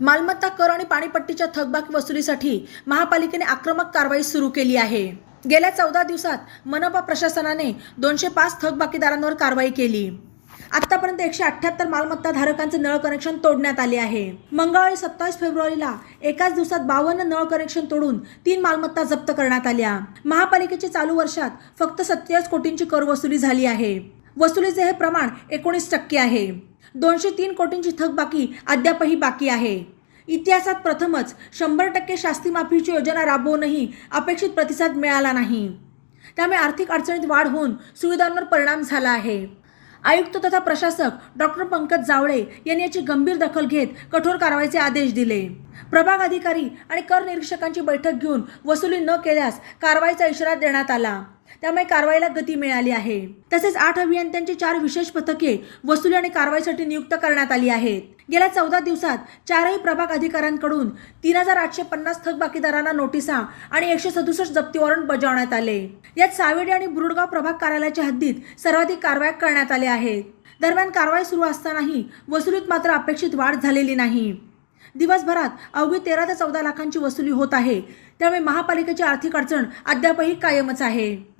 मालमत्ता कर आणि पाणीपट्टीच्या थकबाकी वसुलीसाठी महापालिकेने आक्रमक कारवाई सुरू केली आहे. गेल्या चौदा दिवसात मनपा प्रशासनाने दोनशे पाच थकबाकीदारांवर कारवाई केली. आतापर्यंत एकशे अठ्याहत्तर मालमत्ता धारकांचे नळ कनेक्शन तोडण्यात आले आहे. मंगळवारी सत्तावीस फेब्रुवारीला एकाच दिवसात बावन्न नळ कनेक्शन तोडून तीन मालमत्ता जप्त करण्यात आल्या. महापालिकेच्या चालू वर्षात फक्त सत्तेचाळीस कोटींची कर वसुली झाली आहे. वसुलीचे हे प्रमाण एकोणीस टक्के आहे. दोनशे तीन कोटींची थकबाकी अद्यापही बाकी आहे. इतिहासात प्रथमच शंभर टक्के शास्ती माफीची योजना राबवूनही अपेक्षित प्रतिसाद मिळाला नाही. त्यामुळे आर्थिक अडचणीत वाढ होऊन सुविधांवर परिणाम झाला आहे. आयुक्त तथा प्रशासक डॉक्टर पंकज जावळे यांनी याची गंभीर दखल घेत कठोर कारवाईचे आदेश दिले. प्रभाग अधिकारी आणि कर निरीक्षकांची बैठक घेऊन वसुली न केल्यास कारवाईचा इशारा देण्यात आला. त्यामुळे कारवाईला गती मिळाली आहे. तसेच आठ अभियंत्यांची चार विशेष पथके वसुली आणि कारवाईसाठी नियुक्त करण्यात आली आहेत. गेल्या चौदा दिवसात चारही प्रभाग अधिकाऱ्यांकडून तीन हजार आठशे पन्नास थकबाकीदारांना नोटिसा आणि एकशे सदुसष्ट जप्ती वॉरंट बजावण्यात आले. यात सावेडी आणि बुरुडगाव प्रभाग कार्यालयाच्या हद्दीत सर्वाधिक कारवाया करण्यात आल्या आहेत. दरम्यान कारवाई सुरू असतानाही वसुलीत मात्र अपेक्षित वाढ झालेली नाही. दिवसभरात अवघी तेरा ते चौदा लाखांची वसुली होत आहे. त्यामुळे महापालिकेची आर्थिक अडचण अद्यापही कायमच आहे.